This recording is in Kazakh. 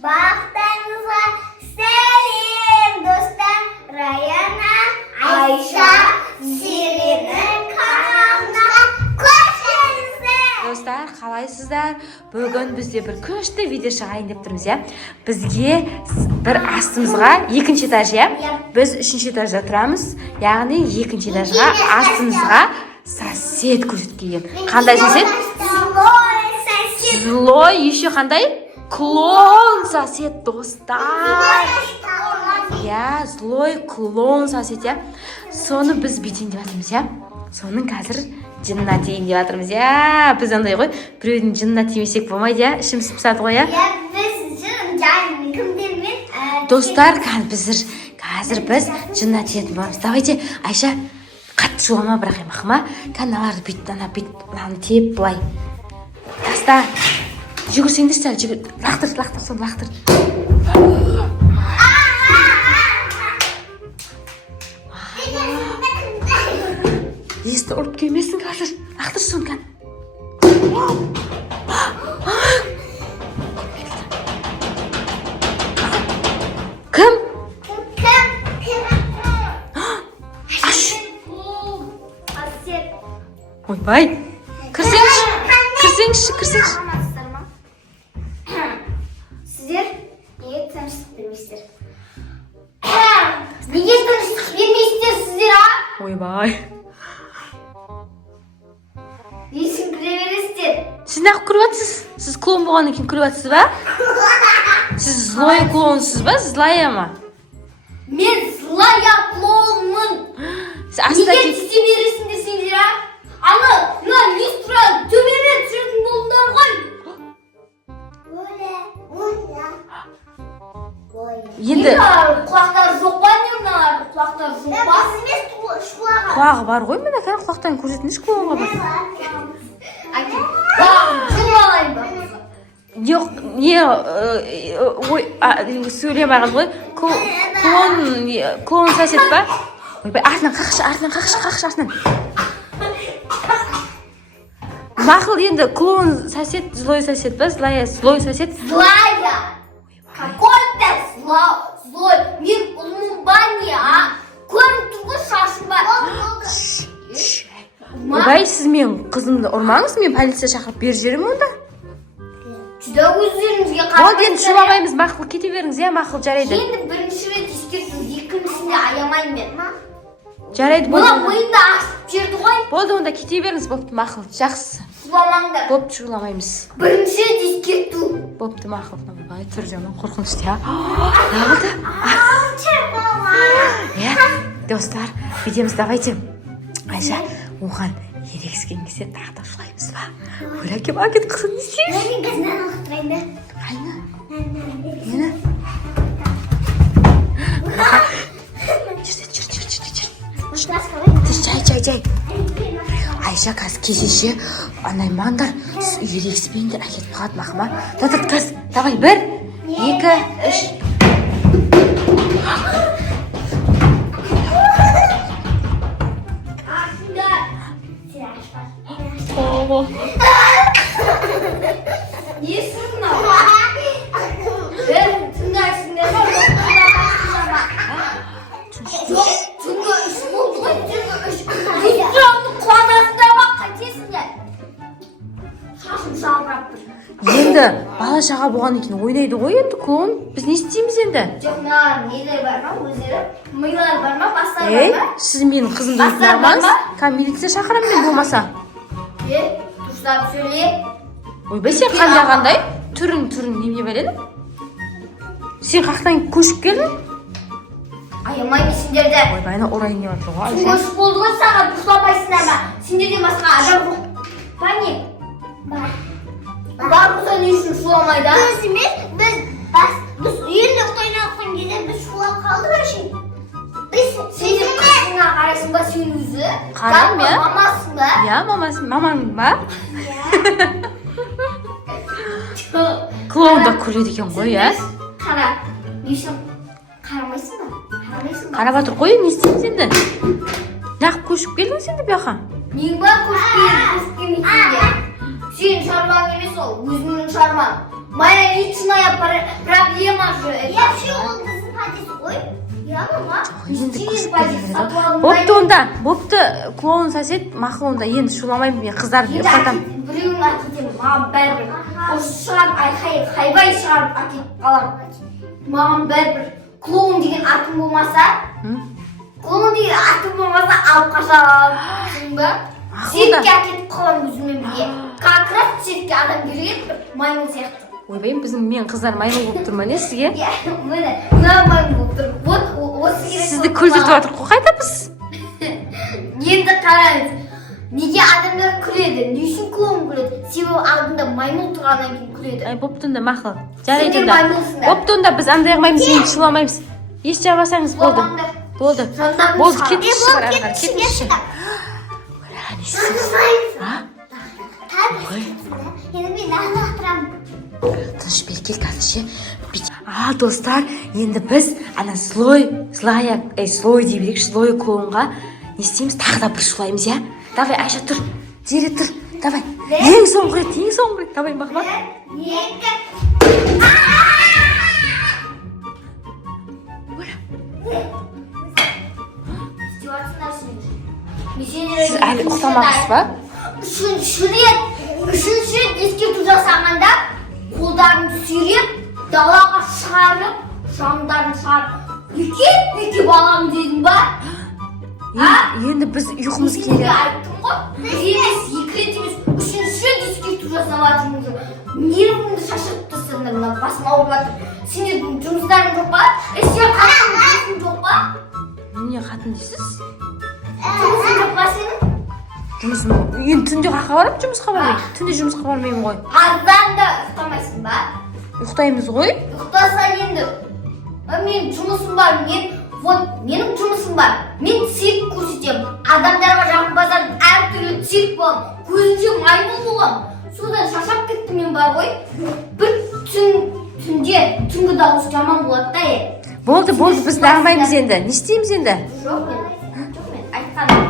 Бақтарыңызға сәлем достар. Раяна, Айша, Зеренің каналына қош келдіңіздер. Достар, қалайсыздар? Бүгін бізде бір күшті видео шығайын деп тұрмыз, иә. Бізге бір астымызға екінші этаж, иә. Біз үшінші этажда тұрамыз. Яғни екінші этажға астымызға сосед көрсеткенген. Қандай сосед? Злой, еще қандай? Клоун сосед, достар. Я, злой клоун сосед, я. Соны біз бүйтейін деп жатырмыз, я. Соның қазір жынына тиейін деп жатырмыз, я. Біз андай ғой, біреудің жынына тимесек болмайды, я. Ішіміз пысады ғой, я. Біз жын, жайын кімдермен? Достар, қазір біз жынына тиетін боламыз. Давайте, Айша, қатты жуама бірақ емақыма. Каналарды бүйтіп, тиіп, бұлай. Таста. Жүгірсеңдер сәл, лақтыр, соны лақтыр. Есті ұрып келмесін қазір. Лақтыр соны кән. Кім? Аш! Ойбай! Кірсеңші. Сіздер неге тыныштық бермейсіздер? Неге тыныштық бермейсіздер сіздер, а? Ойбай! Несін кіре бересіздер? Сіз неғып көріп атсыз? Сіз клоун болғаннан кейін көріп атсыз ба? Сіз злой клоунсыз ба? Злая ма? Мен злая клоунмын. Неге тісе бересің десеңдер, а? Ана, люстра төбеме түсіретін болыңдар ғой. Енді құлақтары жоқ па не мыналардың? Құлақтары жоқ па? құлағы бар ғой, міне кәне құлақтан көрсетіңізші клоунға бір. Жылалайын ба? Жоқ, сөйлемаған ғой. Клоун сосед ба? Ойбай, артынан қақшы. Мақыл енді клоун сосед, злой сосед ба? Злой сосед? Злая! Какой-то злой! Мен ұлмын ба не, а? Көріп тұрғы шашым бар. Ойбай, сіз мен қызымды ұрмаңыз, мен полиция шақырып бер жерім онда. Жүда өздеріңізге Ол енді шуламаймыз, мақыл кете беріңіз, иә, мақыл жарайды. Енді бірінші рет ескертіңіз, екіншісінде аямайын мен. Жарайды, болды. Бұна миында ашып жерді ғой. Болды, онда кете беріңіз, бопты, мақыл, жақсы. Шуламаңдар. Бопты, шуламаймыз. Бірінші рет ескерту. Бопты, мақыл, бай, тұр жаман қорқынышты, я. Не болды? Иә, достар, видеомыз давайте. Айша, оған ерегіскен кезде тағда шулаймыз ба? Ойла кем, акет қызын не істейміз? Мен қазынан ақтырайын да. Қайна? Жүр. Жай. Айша қазір кешеше анаймаңдар ерегіспейіндер әкетіп қалады мақыма. Татат қазір, давай, 1, 2, 3. Несін мынау? Тыңдайсыңдар ма? Түнгі 3 болды ғой, түнгі 3. Литрамды қуанасыңдар ма? Қайтесіңдер? Шашым жалбырап тұр. Енді бала шаға болғаннан кейін ойнайды ғой енді клоун. Біз не істейміз енді? Жоқ, мыналар нелер бар ма өздері? Милар бар ма? Бастар бар ма? Сіз менің қызымды ұйықтырмаңыз. Милиция шақырамын мен болмаса. Дұрыстап сөйле. Ойбай, сен қандай? Түрін неме бәледі? Сен қақтан көшіп келдің? Аямаймын сендерді. Ойбай, ана ұрайын деп жатыр ғой. Көш болды ғой саған, дұрыстамайсыңдар ма? Сендерден басқа адам жоқ. Бар не? Бар болса не үшін шуламайды? Біз үйінде ойнаққан кезде біз шулап қалдық әшейін. Сендер қызыңа қарайсың ба сен өзі? Қарайым, я? Мамасың ба? Я, мамаң ба? Клоун да күледі екен ғой, я? Қара, не үшін қарамайсың ба? Қарап жатыр ғой, не істейміз енді? Нақ көшіп келдің сенді бияқа? Нең ба көшіп келмейтінде? Сенің шаруаң емес ол, өзімнің шаруам. Моя личная проблема. проблема же. Я вообще ол біздің падесі ғой. Я мама. Енді көрсетпейді. Бопты онда. Бопты клоун сосед мақұл онда. Енді шуламаймын мен қыздарды ұйықтатамын. Біреуін әкетемін. Маған бәрібір. Осы шығарып хайбай шығарып әкетіп аламын. Маған бәрібір. Клоун деген атым болмаса, алып қашамын ба? Циркке әкетіп қаламын өзіммен бірге. Как раз циркке адам келген маймыл сияқты. Ойбайым, мен қыздар маймыл болып тұр ма не сізге? Мына маймыл болып тұр. Вот осы керек. Сізді күлдіртіп жатыр қой қайтамыз? Енді қараңыз. Неге адамдар күледі? Не үшін клоун күледі? Себебі алдында маймыл тұрғаннан кейін күледі. Ай, бопты онда мақұл. Жарайды онда. Бопты онда біз андай қылмаймыз, енді шыламаймыз. Еш жабасаңыз болды. Болды. Болды, кетіңізші бар ары қарай. Кетіңізші. Енді мен лақтырамын. Тыныш бері кел қазір ше. Достар, енді біз ана слой дей берейікші, слой клоунға не істейміз? Тағы да бір шулаймыз, я? Давай, Айша, тұр. Дере тұр. Давай. Ең соңғы рет. Давай, мақұл. Сіз әлі ұқтамақсыз ба? Үшінші ескерту жасағанда қолдарын сүйреп, далаға шығарып, шамдарын шығарып, үйке балам дедің ба? Енді біз ұйқымыз келеді. Айттым ғой, емес, екі рет емес, үшінші ескерту жасап жатырмыз. Нервімді шашып тастадың, басым ауырып жатыр. Сендердің жұмыстарың жоқ па? Сен қатың жоқ па? Немене қатын дейсіз? Жұмысың жоқ па сенің? Жұмысым, енді түнде қаққа барып жұмысқа бармаймын. Түнде жұмысқа бармаймын ғой. Аздан да ұйықтамайсың ба? Ұйықтаймыз ғой. Ұйықтаса енді. Мен жұмысым бар, менің жұмысым бар. Мен цирк көрсетемін. Адамдарға жағымпаздан әртүрлі цирк боламын. Көзінше маймыл боламын. Содан шашап кетті мен бар ғой. Бір түнгі дауыс жаман болады да. Болды, біз дағымаймыз енді. Не істейміз енді? Жоқ мен айтқаным.